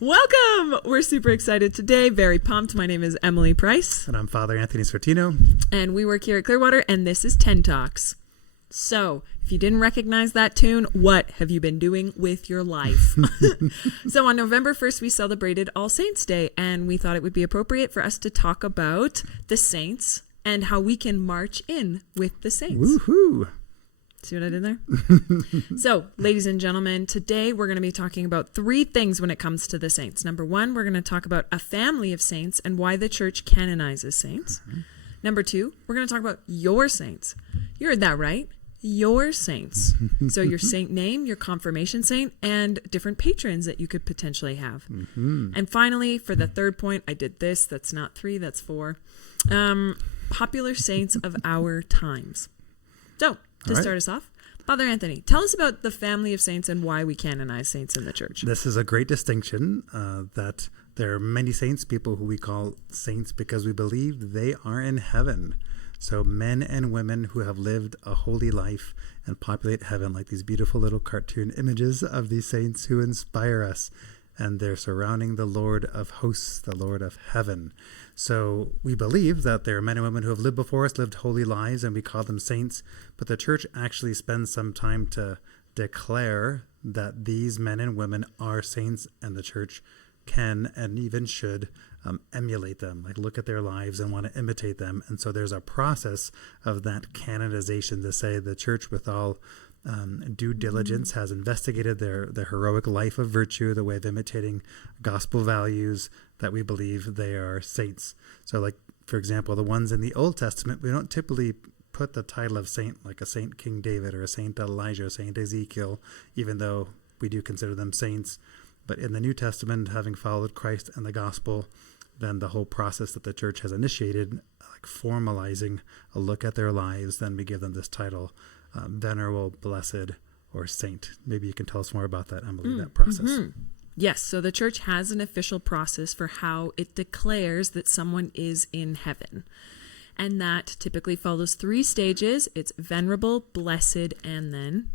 Welcome! We're super excited today, very pumped. My name is Emily Price. And I'm Father Anthony Sortino. And we work here at Clearwater, and this is 10 Talks. So, if you didn't recognize that tune, what have you been doing with your life? So on November 1st, we celebrated All Saints' Day, and we thought it would be appropriate for us to talk about the saints and how we can march in with the saints. Woohoo! See what I did there? So, ladies and gentlemen, today we're going to be talking about three things when it comes to the saints. Number one, we're going to talk about a family of saints and why the church canonizes saints. Mm-hmm. Number two, we're going to talk about your saints. You heard that right. Your saints. So your saint name, your confirmation saint, and different patrons that you could potentially have. Mm-hmm. And finally, for the third point, I did this. That's not three, that's four. Popular saints of our times. So, to start us off, Father Anthony, tell us about the family of saints and why we canonize saints in the church. This is a great distinction that there are many saints, people who we call saints because we believe they are in heaven. So men and women who have lived a holy life and populate heaven, like these beautiful little cartoon images of these saints who inspire us. And they're surrounding the Lord of hosts, the Lord of heaven. So we believe that there are men and women who have lived before us, lived holy lives, and we call them saints. But the church actually spends some time to declare that these men and women are saints, and the church can and even should emulate them, like look at their lives and want to imitate them. And so there's a process of that canonization to say the church with all due diligence has investigated their heroic life of virtue, the way of imitating gospel values, that we believe they are saints. So like, for example, the ones in the Old Testament, we don't typically put the title of saint, like a Saint King David or a Saint Elijah or Saint Ezekiel, even though we do consider them saints. But in the New Testament, having followed Christ and the gospel, then the whole process that the church has initiated, like formalizing a look at their lives, then we give them this title, venerable, blessed, or saint. Maybe you can tell us more about that, Emily, that process. Mm-hmm. Yes, so the church has an official process for how it declares that someone is in heaven. And that typically follows three stages. It's venerable, blessed, and then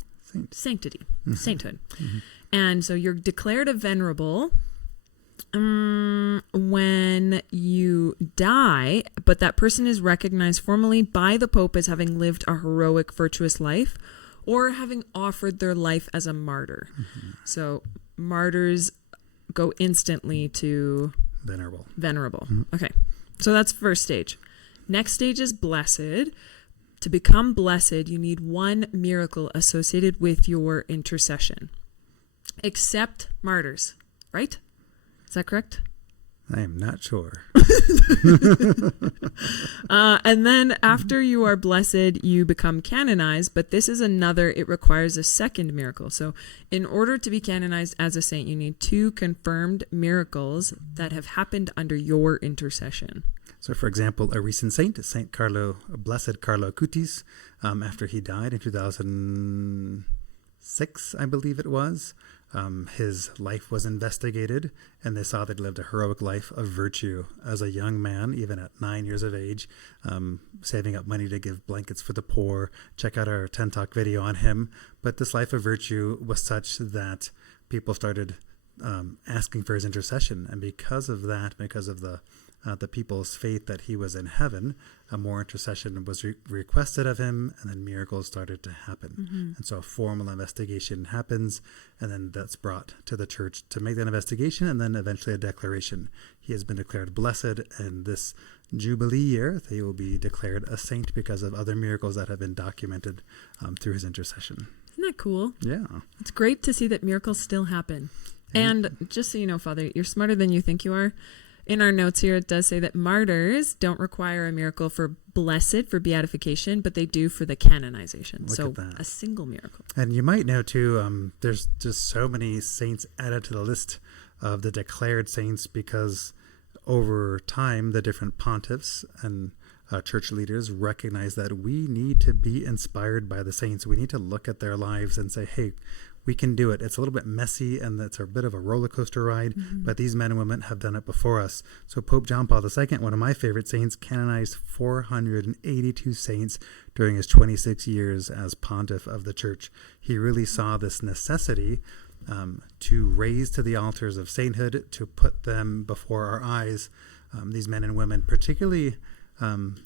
sanctity, sainthood. Mm-hmm. And so you're declared a venerable when you die, but that person is recognized formally by the Pope as having lived a heroic, virtuous life or having offered their life as a martyr. Mm-hmm. So martyrs go instantly to venerable. Mm-hmm. Okay, so that's first stage. Next stage is blessed. To become blessed, you need one miracle associated with your intercession. Except martyrs, right? Is that correct? I am not sure. And then after you are blessed, you become canonized, but this is it requires a second miracle. So in order to be canonized as a saint, you need two confirmed miracles that have happened under your intercession. So, for example, a recent saint, Blessed Carlo Acutis, after he died in 2006, I believe it was, his life was investigated, and they saw that he lived a heroic life of virtue as a young man, even at 9 years of age, saving up money to give blankets for the poor. Check out our 10 Talk video on him. But this life of virtue was such that people started asking for his intercession, and because of that, because of the people's faith that he was in heaven, more intercession was requested of him, and then miracles started to happen. Mm-hmm. And so a formal investigation happens, and then that's brought to the church to make that investigation, and then eventually a declaration. He has been declared blessed, and this Jubilee year, he will be declared a saint because of other miracles that have been documented through his intercession. Isn't that cool? Yeah. It's great to see that miracles still happen. And just so you know, Father, you're smarter than you think you are. In our notes here, it does say that martyrs don't require a miracle for blessed, for beatification, but they do for the canonization. So a single miracle. And you might know, too, there's just so many saints added to the list of the declared saints because over time, the different pontiffs and church leaders recognize that we need to be inspired by the saints. We need to look at their lives and say, hey, we can do it. It's a little bit messy and it's a bit of a roller coaster ride, but these men and women have done it before us. So Pope John Paul II, one of my favorite saints, canonized 482 saints during his 26 years as pontiff of the church. He really saw this necessity to raise to the altars of sainthood, to put them before our eyes, these men and women, particularly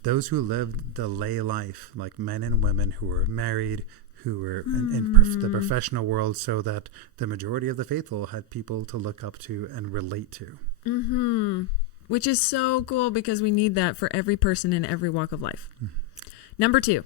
those who lived the lay life, like men and women who were married, who were in the professional world, so that the majority of the faithful had people to look up to and relate to. Which is so cool, because we need that for every person in every walk of life. Number 2.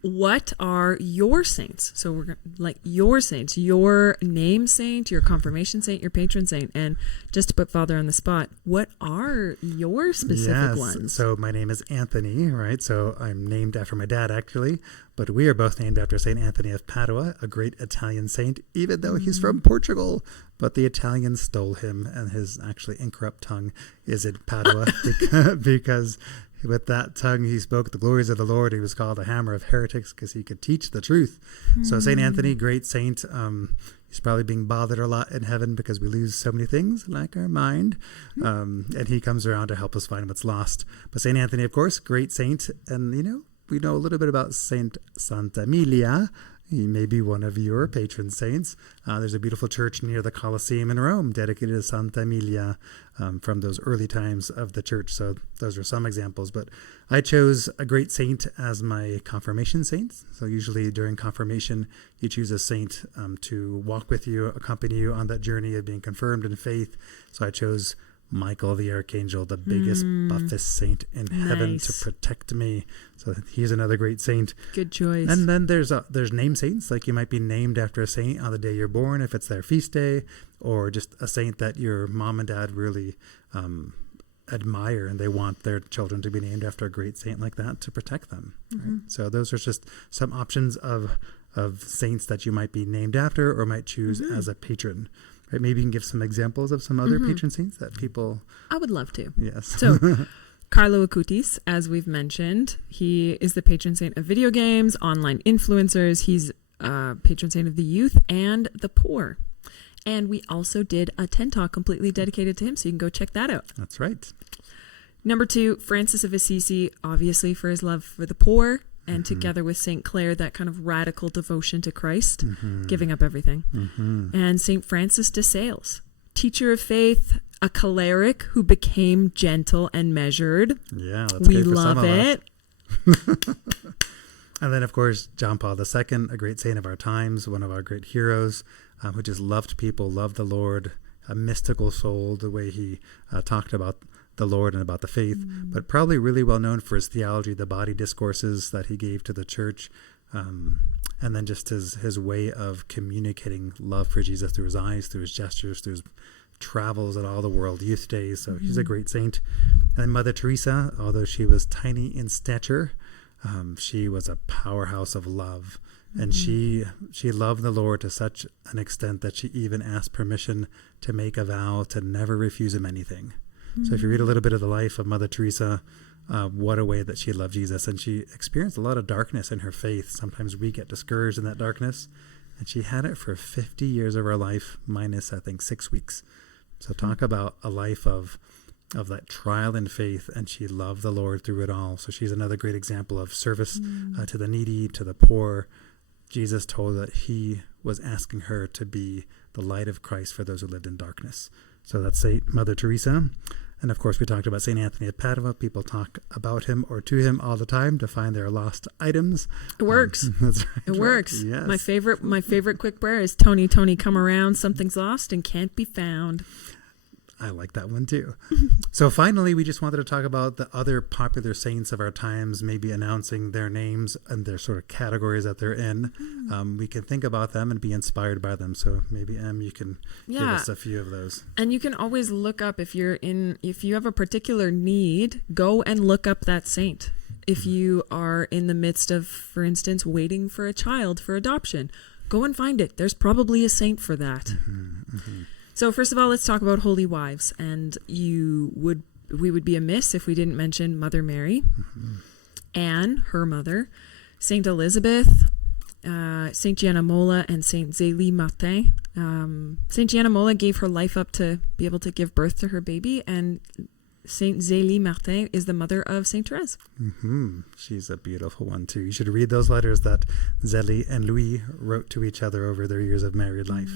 What are your saints? So we're like your saints, your name saint, your confirmation saint, your patron saint. And just to put Father on the spot, what are your specific ones? So my name is Anthony, right? So I'm named after my dad, actually. But we are both named after St. Anthony of Padua, a great Italian saint, even though he's from Portugal. But the Italians stole him, and his actually incorrupt tongue is in Padua because with that tongue he spoke the glories of the Lord. He was called a hammer of heretics because he could teach the truth. So St. Anthony, great saint. He's probably being bothered a lot in heaven because we lose so many things like our mind. And he comes around to help us find what's lost. But St. Anthony, of course, great saint. And, we know a little bit about Santa Emilia. He may be one of your patron saints. There's a beautiful church near the Colosseum in Rome dedicated to Santa Emilia from those early times of the church. So those are some examples. But I chose a great saint as my confirmation saint. So usually during confirmation, you choose a saint to walk with you, accompany you on that journey of being confirmed in faith. So I chose Michael the Archangel, the biggest, buffest saint in heaven to protect me. So he's another great saint. Good choice. And then there's name saints, like you might be named after a saint on the day you're born, if it's their feast day, or just a saint that your mom and dad really admire, and they want their children to be named after a great saint like that to protect them. Right? So those are just some options of saints that you might be named after or might choose as a patron. Right, maybe you can give some examples of some other patron saints that people... I would love to. Yes. So, Carlo Acutis, as we've mentioned, he is the patron saint of video games, online influencers. He's patron saint of the youth and the poor. And we also did a TED Talk completely dedicated to him, so you can go check that out. That's right. Number 2, Francis of Assisi, obviously for his love for the poor. And together with St. Clare, that kind of radical devotion to Christ, giving up everything. And St. Francis de Sales, teacher of faith, a choleric who became gentle and measured. Yeah, that's we great for love some of it. And then, of course, John Paul II, a great saint of our times, one of our great heroes, who just loved people, loved the Lord, a mystical soul, the way he talked about the Lord and about the faith, but probably really well known for his theology, the body discourses that he gave to the church, and then just his way of communicating love for Jesus through his eyes, through his gestures, through his travels at all the world youth days. So he's a great saint. And then Mother Teresa, although she was tiny in stature, she was a powerhouse of love. And she loved the Lord to such an extent that she even asked permission to make a vow to never refuse him anything. So if you read a little bit of the life of Mother Teresa, what a way that she loved Jesus. And she experienced a lot of darkness in her faith. Sometimes we get discouraged in that darkness. And she had it for 50 years of her life, minus, I think, 6 weeks. So talk about a life of that trial in faith. And she loved the Lord through it all. So she's another great example of service to the needy, to the poor. Jesus told that he was asking her to be the light of Christ for those who lived in darkness. So that's Saint Mother Teresa. And of course, we talked about St. Anthony of Padua. People talk about him or to him all the time to find their lost items. It works. That's right. It works. Yes. My favorite quick prayer is Tony, Tony, come around. Something's lost and can't be found. I like that one too. So finally, we just wanted to talk about the other popular saints of our times, maybe announcing their names and their sort of categories that they're in. We can think about them and be inspired by them. So maybe, Em, you can give us a few of those. And you can always look up if you have a particular need, go and look up that saint. If you are in the midst of, for instance, waiting for a child for adoption, go and find it. There's probably a saint for that. So first of all, let's talk about holy wives. And we would be amiss if we didn't mention Mother Mary, Anne, her mother, Saint Elizabeth, Saint Giannamola and Saint Zélie Martin. Saint Giannamola gave her life up to be able to give birth to her baby, and Saint Zélie Martin is the mother of Saint Therese. She's a beautiful one too. You should read those letters that Zélie and Louis wrote to each other over their years of married life.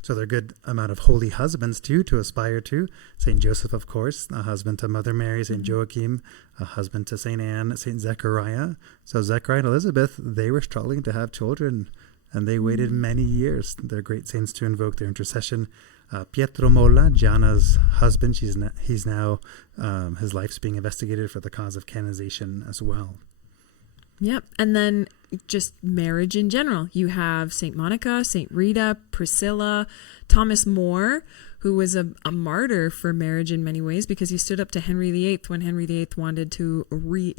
So they're a good amount of holy husbands too to aspire to. Saint Joseph, of course, a husband to Mother Mary. Saint Joachim, a husband to Saint Anne. Saint Zechariah. So Zechariah and Elizabeth, they were struggling to have children, and they waited many years. They're great saints to invoke their intercession. Pietro Molla, Gianna's husband, he's now his life's being investigated for the cause of canonization as well. Yep. And then just marriage in general. You have Saint Monica, Saint Rita, Priscilla, Thomas More, who was a martyr for marriage in many ways because he stood up to Henry VIII when Henry VIII wanted to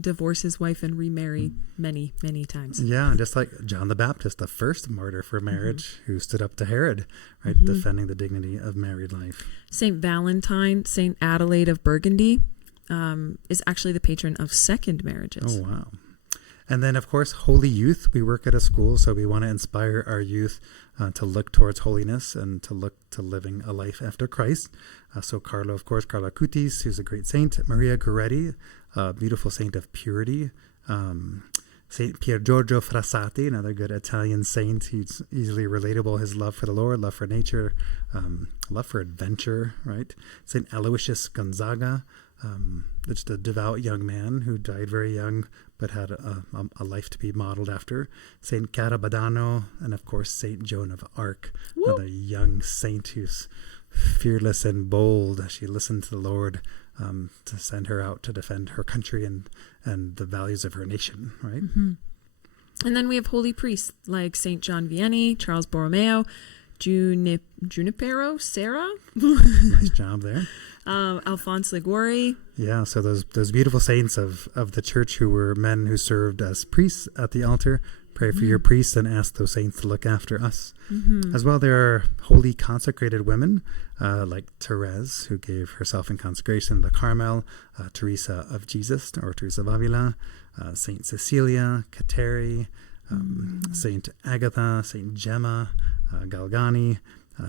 divorce his wife and remarry many, many times. Yeah, just like John the Baptist, the first martyr for marriage, who stood up to Herod, right, defending the dignity of married life. Saint Valentine, Saint Adelaide of Burgundy, is actually the patron of second marriages. Oh, wow. And then, of course, holy youth. We work at a school, so we want to inspire our youth to look towards holiness and to look to living a life after Christ. So Carlo, of course, Carlo Acutis, who's a great saint. Maria Goretti, a beautiful saint of purity. Saint Pier Giorgio Frassati, another good Italian saint. He's easily relatable. His love for the Lord, love for nature, love for adventure, right? Saint Aloysius Gonzaga, just a devout young man who died very young, but had a life to be modeled after. Saint Carabadano, and of course Saint Joan of Arc, another young saint who's fearless and bold. She listened to the Lord to send her out to defend her country and the values of her nation, right? And then we have holy priests like Saint John Vianney, Charles Borromeo, Junipero Serra. Nice job there. Alphonse Liguori. Yeah, so those beautiful saints of the church who were men who served as priests at the altar. Pray for your priests and ask those saints to look after us. As well, there are holy consecrated women like Therese, who gave herself in consecration to the Carmel, Teresa of Jesus, or Teresa of Avila, Saint Cecilia, Kateri, Saint Agatha, Saint Gemma, Galgani,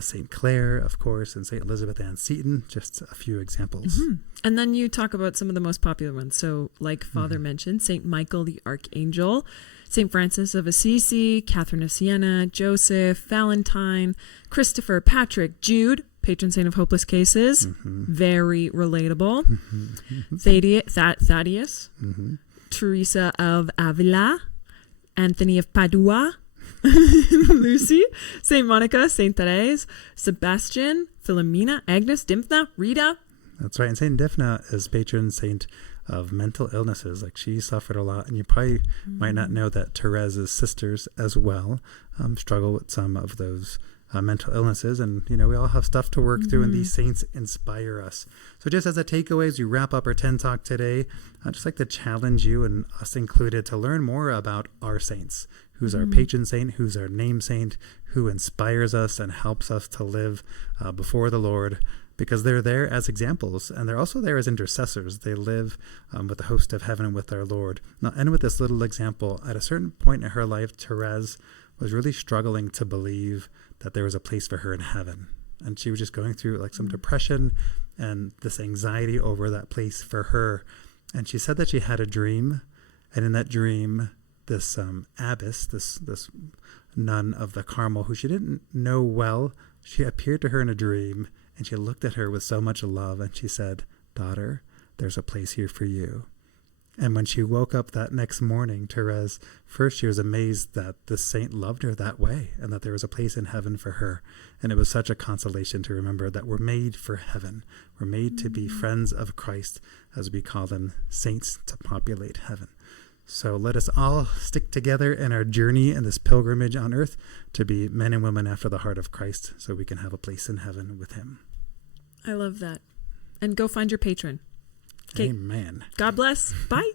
Saint Clare, of course, and Saint Elizabeth Ann Seton, just a few examples. And then you talk about some of the most popular ones. So like Father mentioned, Saint Michael the Archangel, Saint Francis of Assisi, Catherine of Siena, Joseph, Valentine, Christopher, Patrick, Jude, patron saint of hopeless cases, very relatable, Thaddeus, Teresa of Avila, Anthony of Padua, Lucy, Saint Monica, Saint Therese, Sebastian, Philomena, Agnes, Dimphna, Rita. That's right. And Saint Dimphna is patron saint of mental illnesses. Like, she suffered a lot, and you probably might not know that Therese's sisters as well struggle with some of those mental illnesses. And, you know, we all have stuff to work through, and these saints inspire us. So just as a takeaway, as we wrap up our 10 Talk today, I'd just like to challenge you, and us included, to learn more about our saints. Who's our patron saint, who's our name saint, who inspires us and helps us to live before the Lord, because they're there as examples, and they're also there as intercessors. They live with the host of heaven and with our Lord. Now, and with this little example, at a certain point in her life, Therese was really struggling to believe that there was a place for her in heaven. And she was just going through like some depression and this anxiety over that place for her. And she said that she had a dream, and in that dream, this abbess, this nun of the Carmel, who she didn't know well, she appeared to her in a dream, and she looked at her with so much love, and she said, "Daughter, there's a place here for you." And when she woke up that next morning, Therese, first she was amazed that the saint loved her that way, and that there was a place in heaven for her. And it was such a consolation to remember that we're made for heaven. We're made to be friends of Christ, as we call them, saints to populate heaven. So let us all stick together in our journey in this pilgrimage on earth to be men and women after the heart of Christ, so we can have a place in heaven with him. I love that. And go find your patron. Okay. Amen. God bless. Bye.